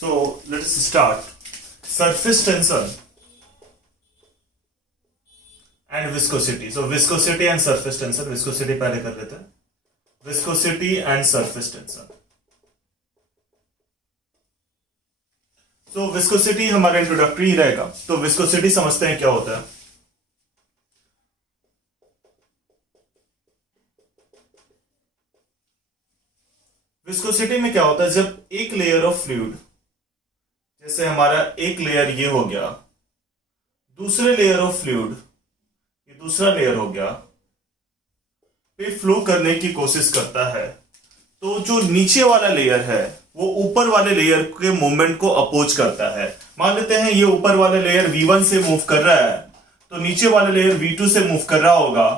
So let's start. Surface tension and viscosity. So viscosity and surface tension. Viscosity पहले कर लेते हैं. Viscosity and surface tension. So viscosity हमारा introductory ही रहेगा. तो viscosity समझते हैं क्या होता है. विस्कोसिटी में क्या होता है, जब एक लेयर ऑफ फ्लूइड, जैसे हमारा एक लेयर ये हो गया, दूसरे लेयर ऑफ फ्लूइड ये दूसरा लेयर हो गया, पे फ्लो करने की कोशिश करता है, तो जो नीचे वाला लेयर है वो ऊपर वाले लेयर के मूवमेंट को अपोज करता है. मान लेते हैं ये ऊपर वाला लेयर V1 से मूव कर रहा है, तो नीचे वाला लेयर V2 से मूव कर रहा होगा.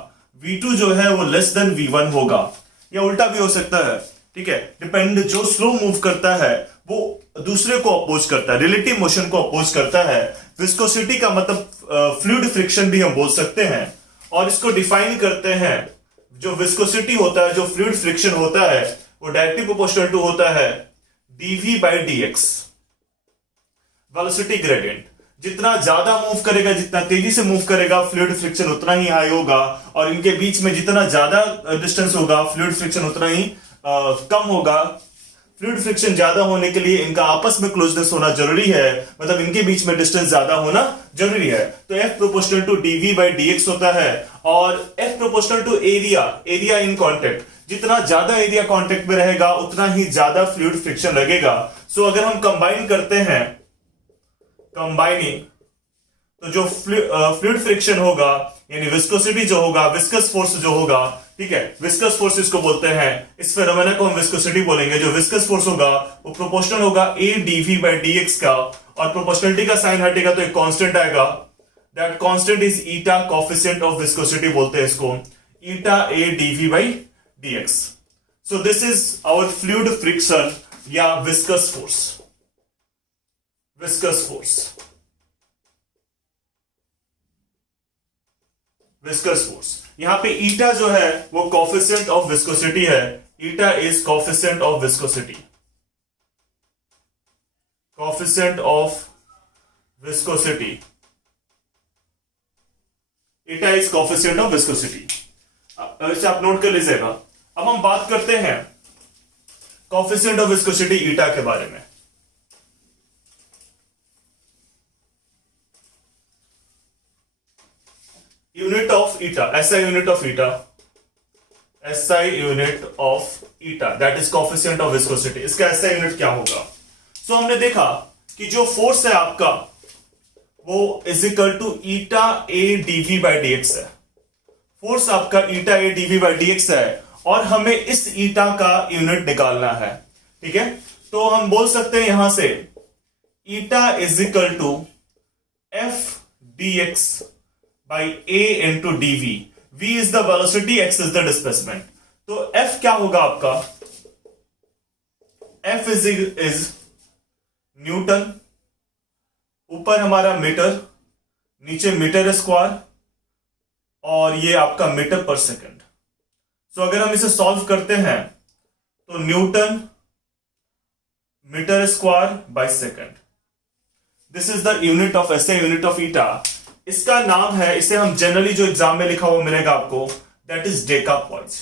V2 जो है वो लेस देन V1 होगा, या उल्टा भी हो सकता है. ठीक है, डिपेंड. जो स्लो मूव करता है वो दूसरे को अपोज करता है, रिलेटिव मोशन को अपोज करता है. विस्कोसिटी का मतलब फ्लूइड फ्रिक्शन भी हम बोल सकते हैं, और इसको डिफाइन करते हैं. जो विस्कोसिटी होता है, जो फ्लूइड फ्रिक्शन होता है, वो डायरेक्टली प्रोपोर्शनल टू होता है dv by dx, velocity gradient. जितना ज्यादा मूव करेगा, जितना तेजी से मूव करेगा, फ्लूइड फ्रिक्शन उतना ही हाई होगा, और इनके बीच में जितना ज्यादा डिस्टेंस होगा, फ्लूइड फ्रिक्शन उतना ही कम होगा. फ्लूइड फ्रिक्शन ज्यादा होने के लिए इनका आपस में क्लोजनेस होना जरूरी है, मतलब इनके बीच में डिस्टेंस ज्यादा होना जरूरी है. तो F proportional to dv by dx होता है, और F proportional to area in contact. जितना ज्यादा एरिया कांटेक्ट में रहेगा उतना ही ज्यादा फ्लूइड फ्रिक्शन लगेगा. सो अगर हम कंबाइन करते हैं, कंबाइनिंग, तो जो फ्लूइड फ्रिक्शन होगा, यानी विस्कोसिटी जो होगा, विस्कस फोर्स जो होगा, ठीक है, विस्कस फोर्स इसको बोलते हैं, इस फेनोमेना को हम विस्कोसिटी बोलेंगे. जो विस्कस फोर्स होगा वो प्रोपोर्शनल होगा a dv by dx का, और प्रोपोर्शनलिटी का साइन हटेगा तो एक कांस्टेंट आएगा. That constant is eta, coefficient of viscosity बोलते हैं इसको, eta a dv by dx. So this is our fluid friction या viscous force. Viscous force, viscous force. यहां पे ईटा जो है वो कोएफिशिएंट ऑफ विस्कोसिटी है. Eta is coefficient of viscosity, coefficient of viscosity. Eta is coefficient of viscosity. इसे आप note कर लीजिएगा. अब हम बात करते हैं कोएफिशिएंट ऑफ विस्कोसिटी ईटा के बारे में. Unit of eta, SI unit of eta, SI unit of eta, that is coefficient of viscosity. इसका SI यूनिट क्या होगा? सो हमने देखा कि जो फोर्स है आपका वो is equal to eta a dv by dx है. फोर्स आपका eta a dv by dx है, और हमें इस ईटा का यूनिट निकालना है. ठीक है, तो हम बोल सकते हैं यहां से eta is equal to f dx by a into dv. v is the velocity, x is the displacement. तो f क्या होगा आपका? f is न्यूटन, ऊपर हमारा मीटर, नीचे मीटर स्क्वायर, और ये आपका मीटर पर सेकंड. सो अगर हम इसे सॉल्व करते हैं तो newton metre square by second. This is the unit of SI unit of eta. इसका नाम है, इसे हम जनरली जो एग्जाम में लिखा हुआ मिलेगा आपको, दैट इज डेकापॉइज.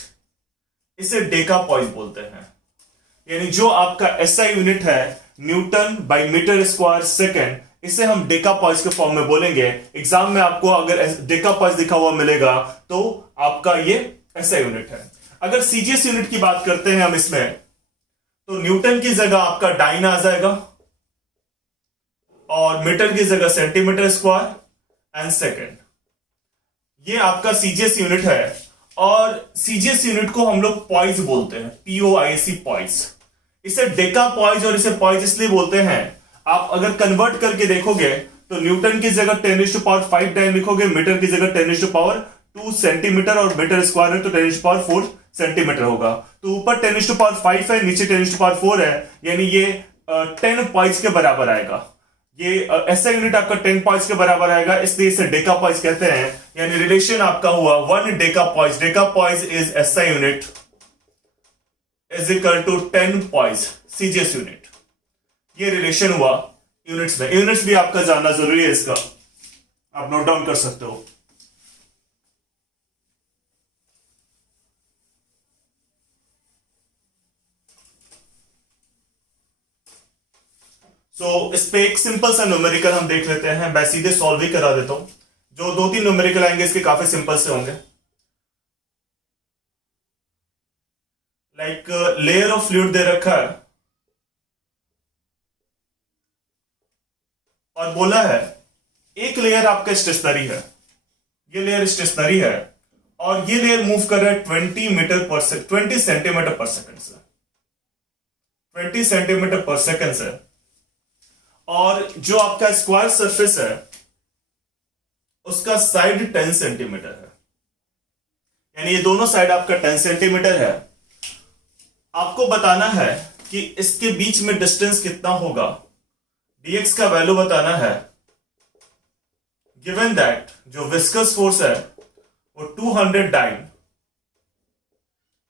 इसे डेकापॉइज बोलते हैं. यानी जो आपका SI यूनिट है newton by metre square second, इसे हम डेकापॉइज के फॉर्म में बोलेंगे. एग्जाम में आपको अगर डेकापॉइज लिखा हुआ मिलेगा तो आपका ये SI यूनिट है. अगर CGS यूनिट की बात करते हैं हम इसमें, तो न्यूटन की जगह आपका डाइन आ जाएगा, और मीटर की जगह सेंटीमीटर स्क्वायर एंड सेकेंड. ये आपका CGS यूनिट है, और CGS यूनिट को हम लोग पॉइज बोलते हैं, POIC पॉइज. इसे डेकापॉइज और इसे पॉइज इसलिए बोलते हैं, आप अगर कन्वर्ट करके देखोगे तो न्यूटन की जगह 10⁵ डाइन लिखोगे, मीटर की जगह 10⁻² सेंटीमीटर, और मीटर स्क्वायर है तो 10⁴ सेंटीमीटर होगा. तो ऊपर 10⁵ है, नीचे 10⁴ है, यानी ये 10 पॉइज के बराबर आएगा. ये SI यूनिट आपका 10 पॉइंट्स के बराबर आएगा, इसलिए इसे डेकापॉइज कहते हैं. यानी रिलेशन आपका हुआ 1 decapoise. Decapoise is SI unit is equal to 10 points CGS unit. ये रिलेशन हुआ यूनिट्स में। यूनिट्स भी आपका जानना जरूरी है, इसका आप नोट डाउन कर सकते हो। इस पे एक सिंपल सा न्यूमेरिकल हम देख लेते हैं, मैं सीधे सॉल्व ही करा देता हूं। जो 2-3 न्यूमेरिकल आएंगे इसके काफी सिंपल से होंगे। लाइक लेयर ऑफ फ्लूइड दे रखा है और बोला है एक लेयर आपका स्टेशनरी है, ये लेयर स्टेशनरी है और ये लेयर मूव कर रहा है 20 सेंटीमीटर पर सेकंड से, 20 सेंटीमीटर पर सेकंड से। और जो आपका स्क्वायर सरफेस है उसका साइड 10 सेंटीमीटर है, यानी ये दोनों साइड आपका 10 सेंटीमीटर है। आपको बताना है कि इसके बीच में डिस्टेंस कितना होगा, dx का वैल्यू बताना है। गिवन दैट जो विस्कस फोर्स है वो 200 डाइन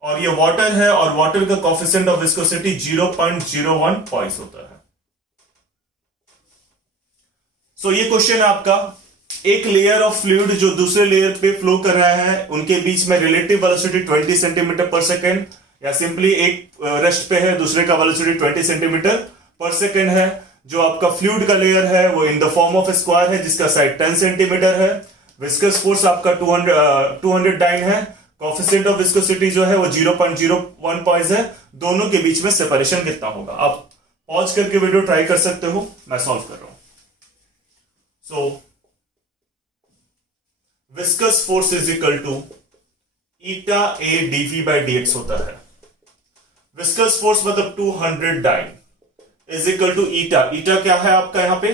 और ये वाटर है और वाटर का कोफिशिएंट ऑफ विस्कोसिटी 0.01 पॉइंट्स होता है। ये क्वेश्चन है आपका, एक लेयर ऑफ फ्लूइड जो दूसरे लेयर पे फ्लो कर रहा है उनके बीच में रिलेटिव वेलोसिटी 20 सेंटीमीटर पर सेकेंड, या सिंपली एक रेस्ट पे है दूसरे का वेलोसिटी 20 सेंटीमीटर पर सेकेंड है। जो आपका फ्लूइड का लेयर है वो in the form of square है जिसका साइड 10 सेंटीमीटर है। विस्कस फोर्स आपका 200 डाइन है। कोफिशिएंट ऑफ विस्कोसिटी जो है वो 0.01 पॉइंट्स है। दोनों के बीच में सेपरेशन कितना होगा, आप पॉज करके वीडियो ट्राई कर सकते हो, मैं सॉल्व कर रहा हूं। Viscous force is equal to eta A dv by dx होता है। विस्कस फोर्स मतलब 200 dyne is equal to eta. Eta क्या है आपका यहां पे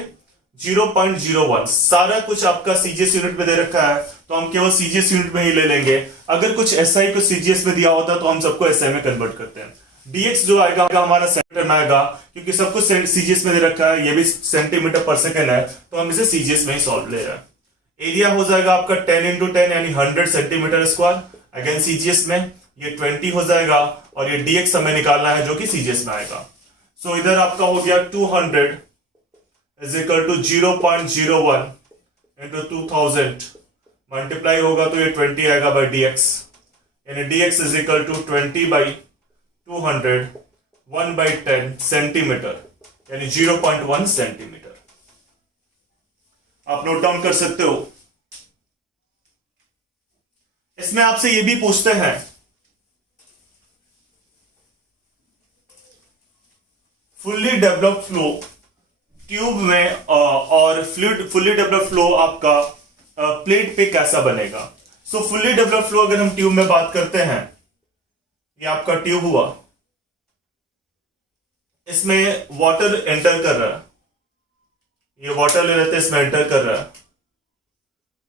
0.01। सारा कुछ आपका सीजीएस यूनिट में दे रखा है तो हम केवल सीजीएस यूनिट में ही ले लेंगे। अगर कुछ एसआई कुछ सीजीएस में दिया होता तो हम सबको एसआई में कन्वर्ट करते हैं। डीएक्स जो आएगा हमारा सेंटीमीटर में आएगा, क्योंकि सब कुछ सीजीएस में दे रखा है, ये भी सेंटीमीटर पर सेकेंड है तो हम इसे सीजीएस में ही सॉल्व ले रहे हैं। एरिया हो जाएगा आपका 10 × 10 यानी 100 सेंटीमीटर स्क्वायर। अगेन सीजीएस में ये 20 हो जाएगा और ये डीएक्स हमें निकालना है जो कि सीजीएस में आएगा। इधर आपका हो गया 200 is equal to 0.01 into 2000 multiply होगा तो ये 20 आएगा बाई डीएक्स, यानी dx is equal to 20 by 200 1/10 centimetre यानी 0.1 सेंटीमीटर। आप नोट डाउन कर सकते हो। इसमें आपसे ये भी पूछते हैं फुल्ली डेवलप्ड फ्लो ट्यूब में और फ्लूइड फुल्ली डेवलप्ड फ्लो आपका प्लेट पे कैसा बनेगा। फुल्ली डेवलप्ड फ्लो अगर हम ट्यूब में बात करते हैं, ये आपका ट्यूब हुआ, इसमें वाटर एंटर कर रहा है, ये वाटर ले लेते हैं इसमें एंटर कर रहा है,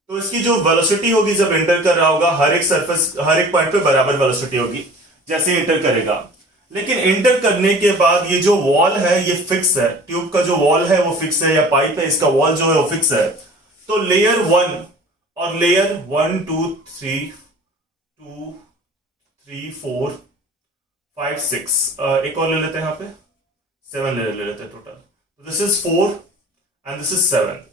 तो इसकी जो वेलोसिटी होगी जब एंटर कर रहा होगा हर एक सरफेस हर एक पॉइंट पे बराबर वेलोसिटी होगी जैसे एंटर करेगा। लेकिन एंटर करने के बाद ये जो वॉल है ये फिक्स है, ट्यूब का जो वॉल है वो फिक्स है, या पाइप है इसका वॉल जो है वो फिक्स है। तो लेयर 1 और लेयर 1 2 3 4 5 6 एक और ले लेते हैं, यहाँ पे 7 ले लेते हैं total. This is 4 and this is 7।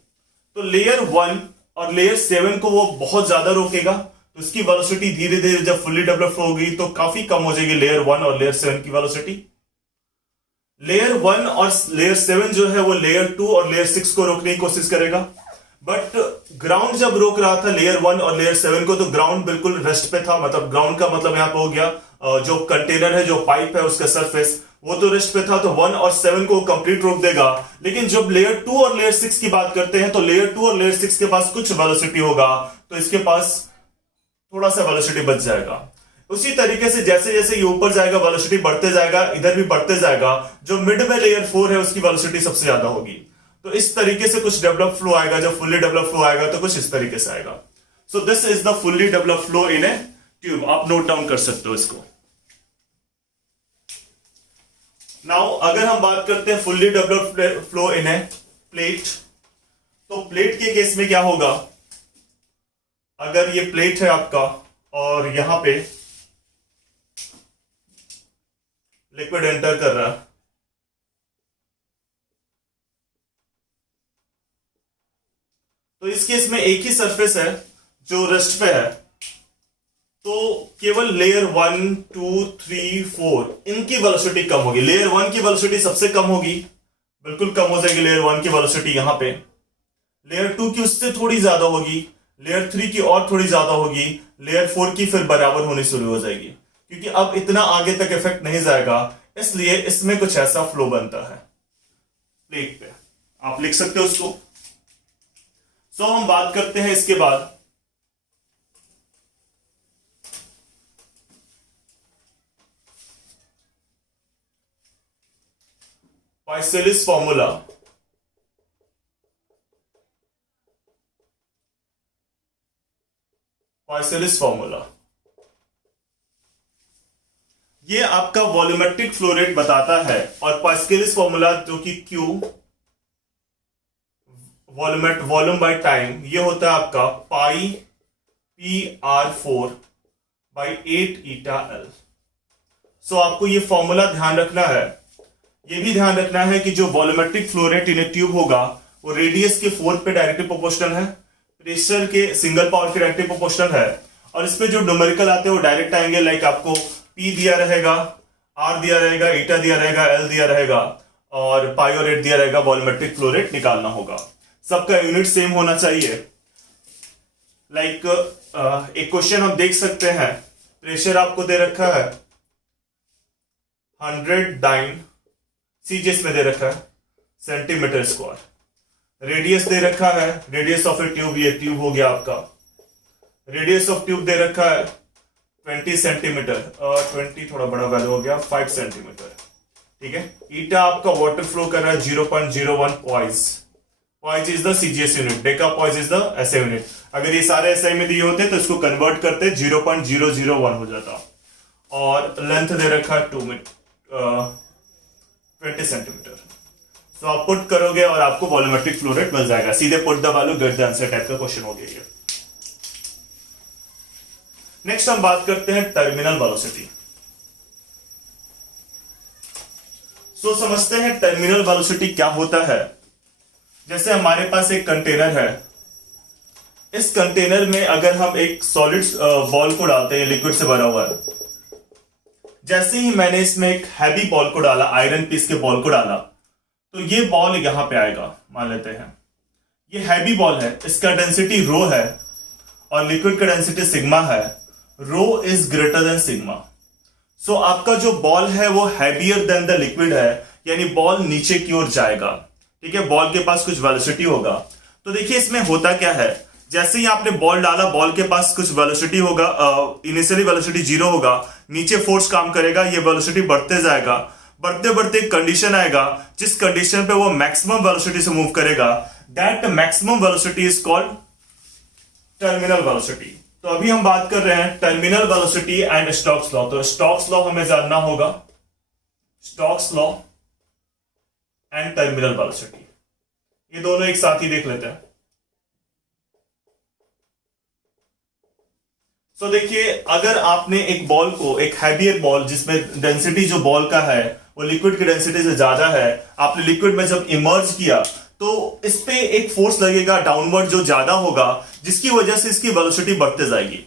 तो लेयर 1 और लेयर 7 को वो बहुत ज्यादा रोकेगा, तो इसकी वेलोसिटी धीरे धीरे जब फुल्ली डेवलप होगी तो काफी कम हो जाएगी लेयर 1 और लेयर 7 की वेलोसिटी। लेयर 1 और लेयर 7 जो है वो लेयर 2 और लेयर 6 को रोकने की कोशिश करेगा, बट ग्राउंड जब रोक रहा था लेयर 1 और लेयर 7 को तो ग्राउंड बिल्कुल रेस्ट पे था। मतलब ग्राउंड का मतलब यहां पे हो गया जो कंटेनर है जो पाइप है उसका सरफेस वो तो रेस्ट पे था, तो 1 और 7 को कंप्लीट रोक देगा। लेकिन जब लेयर 2 और लेयर 6 की बात करते हैं तो लेयर 2 और लेयर 6 के पास कुछ वेलोसिटी होगा तो इसके पास थोड़ा सा वेलोसिटी बच जाएगा। उसी तरीके से जैसे जैसे ये ऊपर जाएगा वेलोसिटी बढ़ते जाएगा, इधर भी बढ़ते जाएगा। जो मिड में लेयर 4 है उसकी वेलोसिटी सबसे ज्यादा होगी। तो इस तरीके से कुछ डेवलप फ्लो आएगा। जब फुल्ली डेवलप फ्लो आएगा तो कुछ इस तरीके से आएगा। सो this is the fully develop flow in A tube. आप नोट डाउन कर सकते हो इसको। नाउ अगर हम बात करते हैं fully developed flow in A plate, तो प्लेट के केस में क्या होगा, अगर ये प्लेट है आपका और यहां पे लिक्विड एंटर कर रहा है, तो इस केस में एक ही सरफेस है जो रेस्ट पे है, तो केवल लेयर 1, 2, 3, 4 इनकी वेलोसिटी कम होगी। लेयर 1 की वेलोसिटी सबसे कम होगी, बिल्कुल कम हो जाएगी लेयर 1 की वेलोसिटी यहां पे। लेयर 2 की उससे थोड़ी ज्यादा होगी, लेयर 3 की और थोड़ी ज्यादा होगी, लेयर 4 की फिर बराबर होनी शुरू हो जाएगी, क्योंकि अब इतना आगे तक इफेक्ट नहीं जाएगा, इसलिए इसमें कुछ ऐसा फ्लो बनता है प्लेट पे। आप लिख सकते हो उसको। सो हम बात करते हैं इसके बाद पाइसेलिस फॉर्मूला। पाइसेलिस फॉर्मूला ये आपका वॉल्यूमेट्रिक फ्लो रेट बताता है, और पाइस्केलिस फॉर्मूला जो कि Q वॉल्यूम बाय टाइम, ये होता है आपका पाई PR4 बाई 8 ईटा L। सो आपको ये फॉर्मूला ध्यान रखना है। ये भी ध्यान रखना है कि जो volumetric flow rate in A tube होगा वो रेडियस के 4 पे डायरेक्टली प्रोपोर्शनल है, प्रेशर के सिंगल पावर के डायरेक्टली प्रोपोर्शनल है, और इसमें जो न्यूमेरिकल आते हैं वो डायरेक्ट आएंगे। लाइक आपको P दिया रहेगा, R दिया रहेगा, ईटा दिया रहेगा, L दिया रहेगा, और पाई और 8 दिया रहेगा। वॉल्यूमेट्रिक फ्लो रेट निकालना होगा, सबका यूनिट सेम होना चाहिए। लाइक एक क्वेश्चन हम देख सकते हैं, प्रेशर आपको दे रखा है 100 डाइन सीजीएस में दे रखा है सेंटीमीटर स्क्वायर। रेडियस दे रखा है, रेडियस ऑफ ए ट्यूब, ये ट्यूब हो गया आपका। रेडियस ऑफ ट्यूब दे रखा है 20 सेंटीमीटर, और 20 थोड़ा बड़ा वैल्यू हो गया 5 सेंटीमीटर। ठीक है, ईटा आपका वाटर फ्लो कर रहा है 0.01 poised. Poised is the CGS unit, Deka poised is the SI unit. अगर ये सारे एसआई में दिए होते तो इसको कन्वर्ट करते 0.001 हो जाता। और लेंथ दे रखा 20 सेंटीमीटर। सो आप पुट करोगे और आपको वॉल्यूमेट्रिक फ्लो रेट मिल जाएगा। सीधे put the value get the answer type का क्वेश्चन हो गया ये। नेक्स्ट हम बात करते हैं टर्मिनल वेलोसिटी। सो समझते हैं टर्मिनल वेलोसिटी क्या होता है। जैसे हमारे पास एक कंटेनर है, इस कंटेनर में अगर हम एक सॉलिड बॉल को डालते हैं, लिक्विड से भरा हुआ है, जैसे ही मैंने इसमें एक हैवी बॉल को डाला, आयरन पीस के बॉल को डाला, तो ये बॉल यहां पे आएगा। मान लेते हैं ये हैवी बॉल है, इसका डेंसिटी रो है और लिक्विड का डेंसिटी सिग्मा है। रो इज ग्रेटर देन सिग्मा। सो आपका जो बॉल है वो हैवियर देन द लिक्विड है, यानी बॉल नीचे की ओर जाएगा। ठीक है, बॉल के पास कुछ वेलोसिटी होगा। तो देखिए इसमें होता क्या है, जैसे ही आपने बॉल डाला, बॉल के पास कुछ वेलोसिटी होगा, इनिशियली वेलोसिटी 0 होगा, नीचे फोर्स काम करेगा, ये वेलोसिटी बढ़ते जाएगा। बढ़ते बढ़ते एक कंडीशन आएगा, जिस कंडीशन पे वो मैक्सिमम वेलोसिटी से मूव करेगा, that maximum velocity is called terminal velocity. तो अभी हम बात कर रहे हैं terminal velocity and Stokes law. तो स्टोक्स लॉ हमें जानना होगा, Stokes law and terminal velocity, ये दोनों एक साथ ही देख लेते हैं। सो देखिए, अगर आपने एक बॉल को, एक हैवियर बॉल जिसमें डेंसिटी जो बॉल का है वो लिक्विड की डेंसिटी से ज्यादा है, आपने लिक्विड में जब इमर्ज किया तो इस पे एक फोर्स लगेगा डाउनवर्ड जो ज्यादा होगा, जिसकी वजह से इसकी वेलोसिटी बढ़ते जाएगी।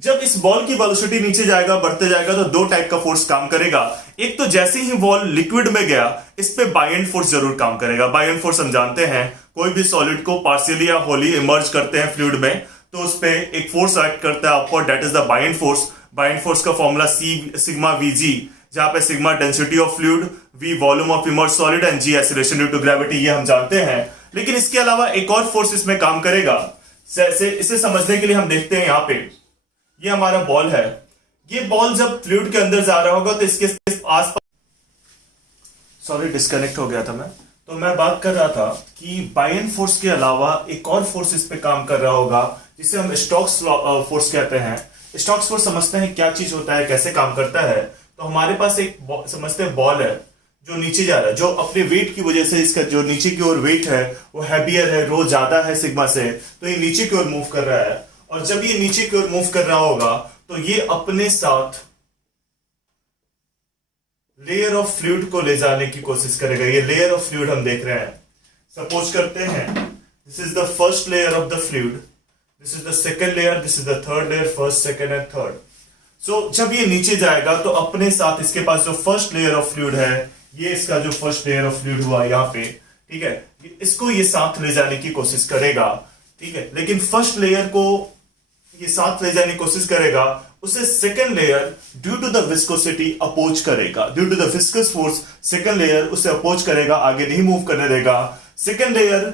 जब इस बॉल की वेलोसिटी नीचे जाएगा, बढ़ते जाएगा, तो दो टाइप का फोर्स काम करेगा। एक तो जैसे ही बॉल लिक्विड में गया, इस पे बायएंड फोर्स जरूर काम करेगा। बायएंड फोर्स हम जानते हैं, कोई भी सॉलिड को पार्शियली या होली इमर्ज करते हैं फ्लूइड में, तो उस पे एक फोर्स एक्ट करता है upward, that is the buoyant force. Buoyant force का फॉर्मूला सिग्मा वीजी, जहां पे sigma density of fluid, V volume of immerse solid and G acceleration due to gravity, ये हम जानते हैं। लेकिन इसके अलावा एक और फोर्स इसमें काम करेगा। इसे समझने के लिए हम देखते हैं, यहां पे ये हमारा बॉल है। ये बॉल जब फ्लूइड के अंदर जा रहा होगा तो इसके आसपास, सॉरी डिस्कनेक्ट हो गया था मैं, तो मैं बात कर रहा था कि बायएंड फोर्स के अलावा एक और फोर्स इस पे काम कर रहा होगा, जिसे हम स्टोक्स फोर्स कहते हैं। स्टोक्स फोर्स समझते हैं क्या चीज होता है, कैसे काम करता है। तो हमारे पास एक समझते हैं बॉल है जो नीचे जा रहा है, जो अपने वेट की वजह से, इसका जो नीचे की ओर वेट है वो हैवियर है, रो ज्यादा है सिग्मा से, तो ये नीचे की ओर मूव कर रहा है। और जब ये नीचे की ओर मूव कर रहा होगा तो ये अपने साथ लेयर ऑफ फ्लूइड को ले जाने की कोशिश करेगा। ये लेयर ऑफ फ्लूइड हम देख रहे हैं। सपोज करते हैं This is the first layer of the fluid. This is the second layer. This is the third layer. First, second and third. So जब ये नीचे जाएगा तो अपने साथ इसके पास जो फर्स्ट लेयर ऑफ फ्लूइड है, ये इसका जो फर्स्ट लेयर ऑफ फ्लूइड हुआ यहाँ पे, ठीक है, इसको ये साथ ले जाने की कोशिश करेगा, ठीक है, लेकिन फर्स्ट लेयर को ये साथ ले जाने की कोशिश करेगा, उसे second layer due to the viscosity oppose करेगा, due to the viscous force second layer उसे अपोज करेगा, आगे नहीं मूव करने देगा, सेकंड लेयर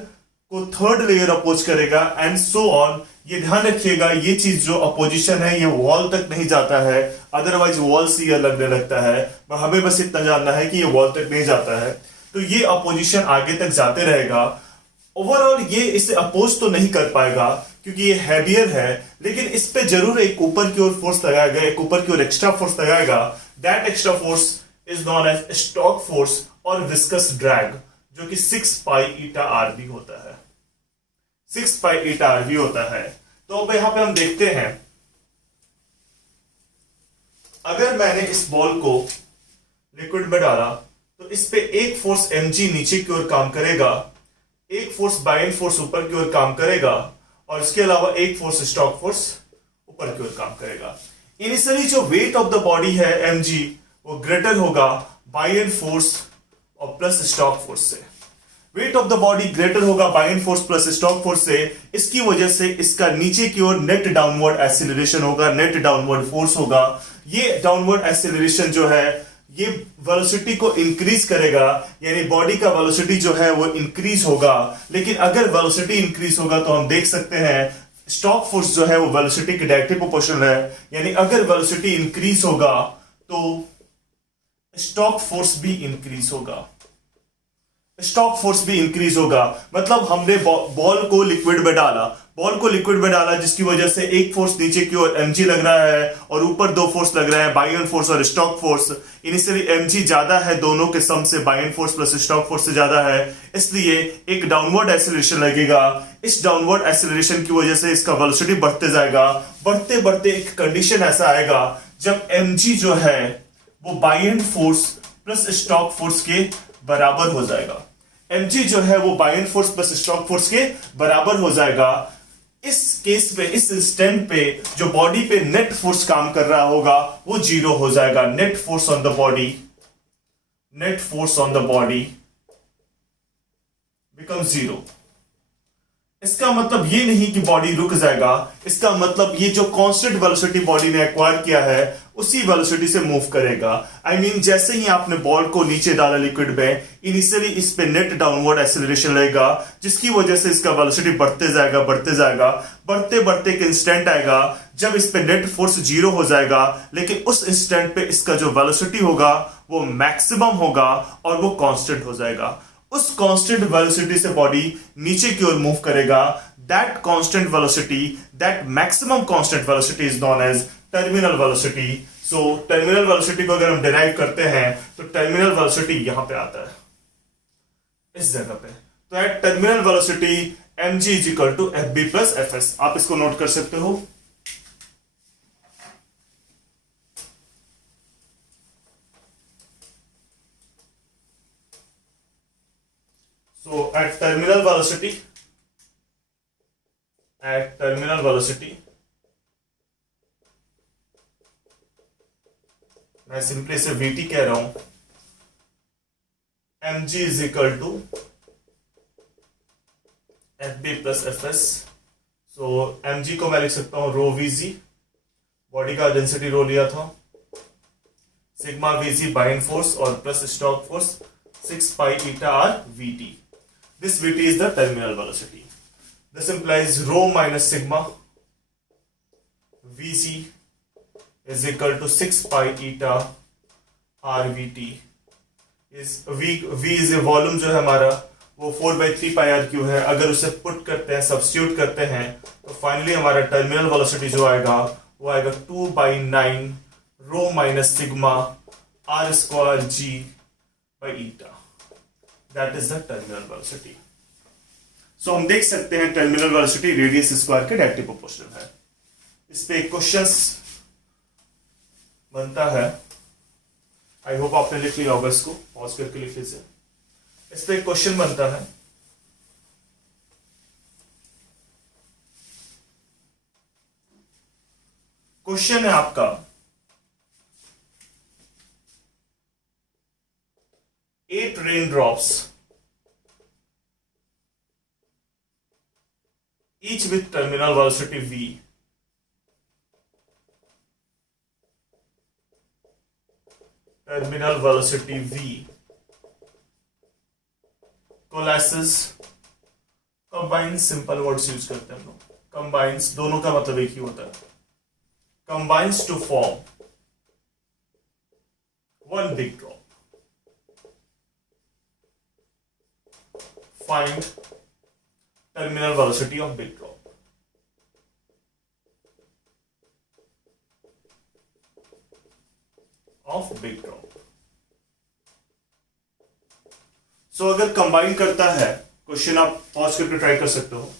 को थर्ड लेयर अपोज करेगा एंड सो ऑन। ये ध्यान रखिएगा, ये चीज जो अपोजिशन है ये वॉल तक नहीं जाता है, अदरवाइज वॉल से ये लगने लगता है, पर हमें बस इतना जानना है कि ये वॉल तक नहीं जाता है, तो ये अपोजिशन आगे तक जाते रहेगा। ओवरऑल ये इसे अपोज तो नहीं कर पाएगा क्योंकि ये हैवियर है, लेकिन इस पे जरूर एक ऊपर की ओर फोर्स लगाएगा, एक ऊपर की ओर एक्स्ट्रा फोर्स लगाएगा। That extra force is known as Stokes force और विस्कस ड्रैग, जो कि 6 पाई ईटा आर भी होता है, 6 पाई ईटा आर भी होता है। तो अब यहां पे हम देखते हैं, अगर मैंने इस बॉल को लिक्विड में डाला तो इस पे एक फोर्स mg नीचे की ओर काम करेगा, एक फोर्स बाइंड फोर्स ऊपर की ओर काम करेगा, और इसके अलावा एक फोर्स स्टॉक फोर्स ऊपर की ओर काम करेगा। इनिशियली जो वेट ऑफ द बॉडी है mg वो ग्रेटर होगा बाइंड फोर्स और प्लस स्टॉक फोर्स से। Weight of the body greater होगा buoyant force plus Stokes force से, इसकी वजह से इसका नीचे की ओर नेट डाउनवर्ड एक्सीलरेशन होगा, नेट डाउनवर्ड फोर्स होगा। ये डाउनवर्ड एक्सीलरेशन जो है ये वेलोसिटी को इंक्रीज करेगा, यानी बॉडी का वेलोसिटी जो है वो इंक्रीज होगा। लेकिन अगर वेलोसिटी इंक्रीज होगा तो हम देख सकते हैं स्टॉक फोर्स जो है वो वेलोसिटी के डायरेक्टली प्रोपोर्शनल है, यानी अगर वेलोसिटी इंक्रीज होगा तो स्टॉक फोर्स भी इंक्रीज होगा, स्टॉक फोर्स भी इंक्रीज होगा। मतलब हमने बॉल को लिक्विड में डाला, बॉल को लिक्विड में डाला जिसकी वजह से एक फोर्स नीचे की ओर mg लग रहा है और ऊपर दो फोर्स लग रहा है, बाइंड फोर्स और स्टॉक फोर्स। इनिशियली mg ज्यादा है, दोनों के सम से bind force plus Stokes force से ज्यादा है, इसलिए एक डाउनवर्ड एक्सीलरेशन लगेगा। इस डाउनवर्ड एक्सीलरेशन की वजह से इसका वेलोसिटी बढ़ते जाएगा, बढ़ते बढ़ते एक कंडीशन ऐसा आएगा जब mg जो है वो bind force plus Stokes force के बराबर हो जाएगा, mg जो है वो bind force plus Stokes force के बराबर हो जाएगा। इस केस पे, इस इंस्टेंट पे जो बॉडी पे नेट फोर्स काम कर रहा होगा वो जीरो हो जाएगा। Net force on the body, net force on the body become zero. इसका मतलब ये नहीं कि बॉडी रुक जाएगा, इसका मतलब ये जो कांस्टेंट वेलोसिटी बॉडी ने एक्वायर किया है उसी वेलोसिटी से मूव करेगा। आई मीन जैसे ही आपने बॉल को नीचे डाला लिक्विड में, इनिशियली इस पे नेट डाउनवर्ड एक्सीलरेशन लगेगा जिसकी वजह से इसका वेलोसिटी बढ़ते जाएगा, बढ़ते जाएगा, बढ़ते बढ़ते एक इंस्टेंट आएगा जब इस पे नेट फोर्स जीरो हो जाएगा, लेकिन उस इंस्टेंट पे इसका जो वेलोसिटी होगा वो मैक्सिमम होगा और वो कांस्टेंट हो जाएगा। उस कांस्टेंट वेलोसिटी से बॉडी नीचे की ओर मूव करेगा। That constant velocity, that maximum constant velocity is known as terminal velocity. So terminal velocity को अगर हम डिराइव करते हैं तो टर्मिनल वेलोसिटी यहां पे आता है, इस जगह पे। तो at terminal velocity mg is equal to fb plus fs। आप इसको नोट कर सकते हो। So at terminal velocity, मैं सिंपली से vt कह रहा हूं, mg is equal to fb plus fs। So mg को मैं लिख सकता हूं रो vg, बॉडी का डेंसिटी रो लिया था, सिग्मा vg बाइंड फोर्स और plus Stokes force 6 pi eta r vt। This vt is the terminal velocity. This implies rho minus sigma vc is equal to 6 pi eta r vt। is v is a volume जो है हमारा वो 4/3 pi r Q है। अगर उसे put करते हैं, substitute करते हैं, तो फाइनली हमारा टर्मिनल वेलोसिटी जो आएगा वो आएगा 2/9 rho minus sigma r square g by eta। That is the terminal velocity। So हम देख सकते हैं टर्मिनल वेलोसिटी रेडियस स्क्वायर के डायरेक्टली प्रोपोर्शनल है। इस पे एक क्वेश्चंस बनता है, आई होप आपने लिख लिया होगा, इसको पॉज करके लिख लीजिए। इस पे एक क्वेश्चन बनता है, क्वेश्चन है आपका, eight rain drops each with terminal velocity v coalesces, combines simple words use करते हैं हम लोग, कंबाइंस दोनों का मतलब एक ही होता है, combines to form one big drop, find terminal velocity of big drop. So अगर कंबाइन करता है, क्वेश्चन आप पॉज करके ट्राई कर सकते हो,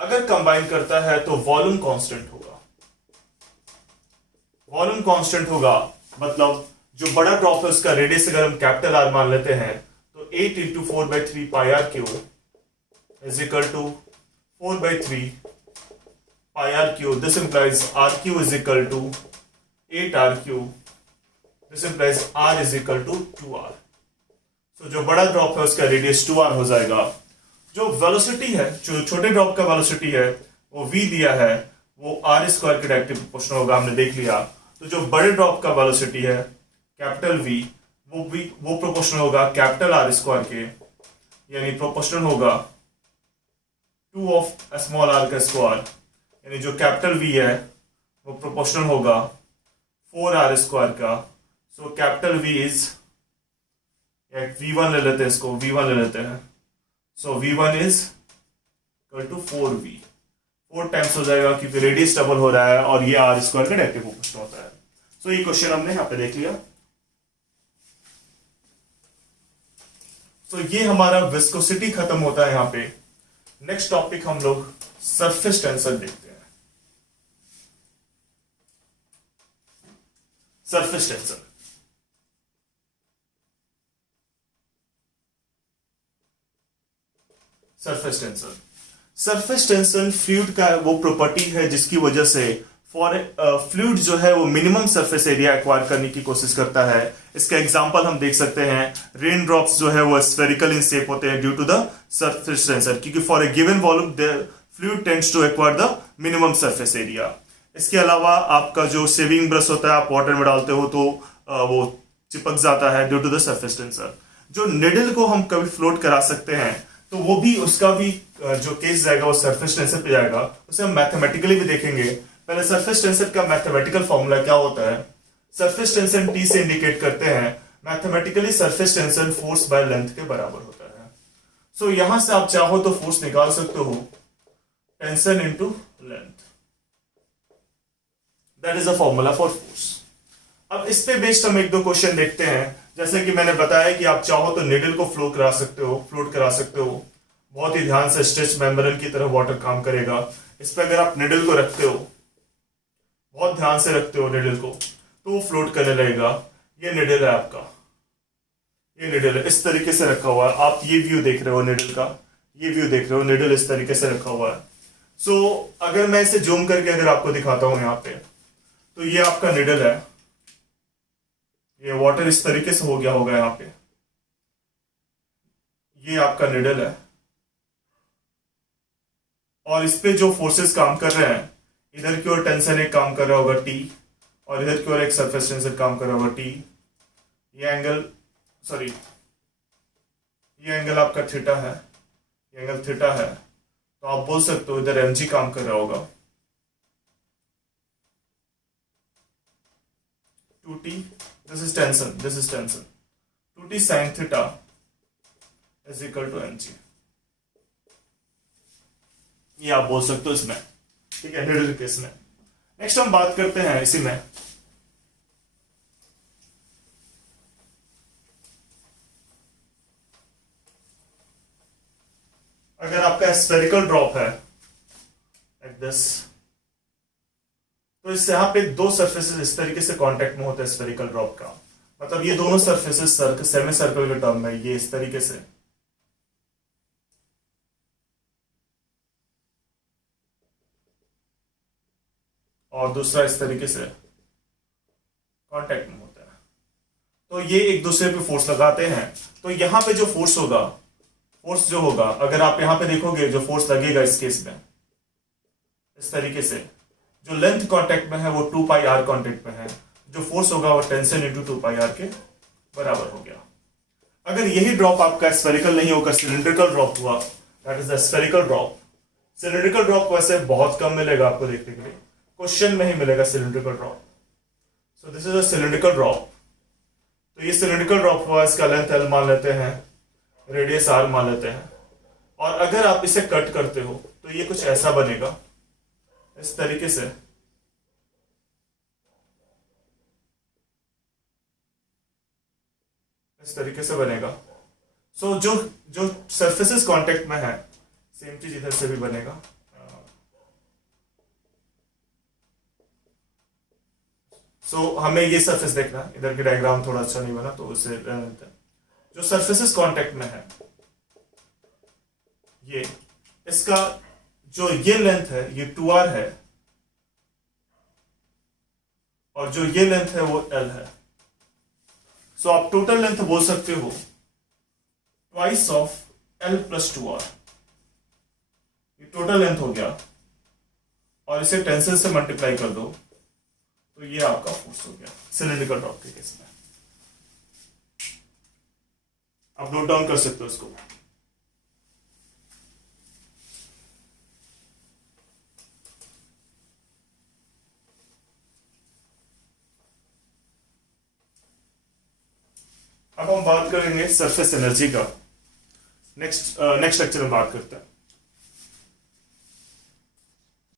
अगर कंबाइन करता है तो वॉल्यूम कांस्टेंट होगा, वॉल्यूम कांस्टेंट होगा मतलब जो बड़ा ड्रॉप है उसका रेडियस अगर हम कैपिटल आर मान लेते हैं तो 8 into 4/3 pi R cube is equal to 4/3 pi r cube. This implies r cube is equal to 8 r cube. This implies r is equal to 2r. So जो बड़ा ड्रॉप है उसका रेडियस 2r हो जाएगा। जो वेलोसिटी है, जो छोटे ड्रॉप का वेलोसिटी है वो v दिया है, वो r स्क्वायर के डायरेक्टली प्रोपोर्शनल होगा, हमने देख लिया। तो जो बड़े ड्रॉप का वेलोसिटी है कैपिटल v, वो प्रोपोर्शनल होगा कैपिटल r स्क्वायर के, यानी प्रोपोर्शनल होगा 2 ऑफ स्मॉल आर का स्क्वायर, यानी जो कैपिटल V है वो प्रोपोर्शनल होगा 4r स्क्वायर का। So capital V is, V1 ले लेते हैं, इसको V1 ले लेते हैं। So V1 is equal to 4v, 4 times हो जाएगा क्योंकि रेडियस डबल हो रहा है और ये r स्क्वायर का डायरेक्टली प्रोपोर्शनल होता है। सो ये क्वेश्चन हमने यहाँ पे देख लिया। सो ये हमारा विस्कोसिटी खत्म होता है यहाँ पे। नेक्स्ट टॉपिक हम लोग सरफेस टेंशन देखते हैं। Surface tension, surface tension, surface tension fluid का वो प्रॉपर्टी है जिसकी वजह से फ्लूइड जो है वो मिनिमम सरफेस एरिया एक्वायर करने की कोशिश करता है। इसका एग्जांपल हम देख सकते हैं, रेन ड्रॉप्स जो है वो स्फेरिकल इन शेप होते हैं due to the surface tension, क्योंकि for a given volume the fluid tends to acquire the minimum surface area. इसके अलावा आपका जो शेविंग ब्रश होता है, आप वाटर में डालते हो तो वो चिपक जाता है due to the surface tension. जो निडल को हम कभी फ्लोट करा सकते हैं तो वो भी, उसका भी जो केस जाएगा वो सरफेस टेंशन पे जाएगा। उसे हम मैथमेटिकली भी देखेंगे। पहले सरफेस टेंशन का मैथमेटिकल फॉर्मूला क्या होता है? सरफेस टेंशन T से इंडिकेट करते हैं, mathematically surface tension force by length के बराबर होता है। सो यहां से आप चाहो तो फोर्स निकाल सकते हो, tension into length, that is a formula for force. अब इस पे बेस्ड हम एक दो क्वेश्चन देखते हैं। जैसे कि मैंने बताया कि आप चाहो तो निडल को फ्लोट करा सकते हो। बहुत ही ध्यान से स्ट्रेच मेम्ब्रेन की तरह वाटर काम करेगा। इस पे अगर आप निडल को रखते हो, बहुत ध्यान से रखते हो निडल को, तो वो फ्लोट करने लगेगा। ये निडल है आपका, ये निडल है, इस तरीके से रखा हुआ है। आप ये व्यू देख रहे हो निडल का, ये व्यू देख रहे हो, निडल इस तरीके से रखा हुआ है। सो अगर मैं इसे जूम करके अगर आपको दिखाता हूं यहाँ पे, तो ये आपका निडल है, ये वाटर इस तरीके से हो गया होगा यहाँ पे, ये आपका निडल है। और इस पे जो फोर्सेस काम कर रहे हैं, इधर की ओर टेंशन एक काम कर रहा होगा T, और इधर की ओर एक सरफेस टेंशन काम कर रहा होगा T। ये एंगल, सॉरी, ये एंगल आपका थीटा है, ये एंगल थीटा है। तो आप बोल सकते हो इधर mg काम कर रहा होगा, 2t, this is tension, 2t sin theta is equal to mg। ये आप बोल सकते हो इसमें, ठीक है, निडल केस में। नेक्स्ट हम बात करते हैं इसी में, अगर आपका स्फेरिकल ड्रॉप है लाइक दिस, तो इससे यहां पे दो सरफेसेस इस तरीके से कांटेक्ट में होते हैं स्फेरिकल ड्रॉप का, मतलब ये दोनों सरफेसेस सेमी सर्कल के टर्म में ये इस तरीके से, और दूसरा इस तरीके से कांटेक्ट में होता है। तो ये एक दूसरे पे फोर्स लगाते हैं। तो यहां पे जो फोर्स होगा, फोर्स जो होगा, अगर आप यहां पे देखोगे जो फोर्स लगेगा इस केस में इस तरीके से, जो लेंथ कांटेक्ट में है वो 2 पाई आर कांटेक्ट में है, जो फोर्स होगा वो टेंशन इंटू 2 पाई आर के बराबर हो गया। अगर यही ड्रॉप आपका स्फेरिकल नहीं होकर सिलिंड्रिकल ड्रॉप हुआ, that is the spherical drop. Cylindrical drop वैसे बहुत कम मिलेगा आपको देखने के लिए, क्वेश्चन में ही मिलेगा cylindrical drop. So this is a cylindrical drop. तो ये सिलिंड्रिकल ड्रॉप हुआ, इसका लेंथ एल मान लेते हैं, रेडियस आर मान लेते हैं। और अगर आप इसे कट करते हो तो ये कुछ ऐसा बनेगा, इस तरीके से। इस तरीके से बनेगा। सो जो जो सरफेसेस कांटेक्ट में है, सेम चीज इधर से भी बनेगा। हमें ये सरफेस देखना, इधर की डायग्राम थोड़ा अच्छा नहीं बना तो उसे रहने देते हैं। जो सरफेसेस कांटेक्ट में है, ये इसका जो ये लेंथ है ये 2r है, और जो ये लेंथ है वो l है। सो आप टोटल लेंथ बोल सकते हो twice of l plus 2r। ये टोटल लेंथ हो गया, और इसे टेंशन से मल्टीप्लाई कर दो तो ये आपका फोर्स हो गया सिलिंड्रिकल ड्रॉप के केस में। आप नोट डाउन कर सकते हो इसको। अब हम बात करेंगे सरफेस एनर्जी का। नेक्स्ट लेक्चर में बात करते हैं।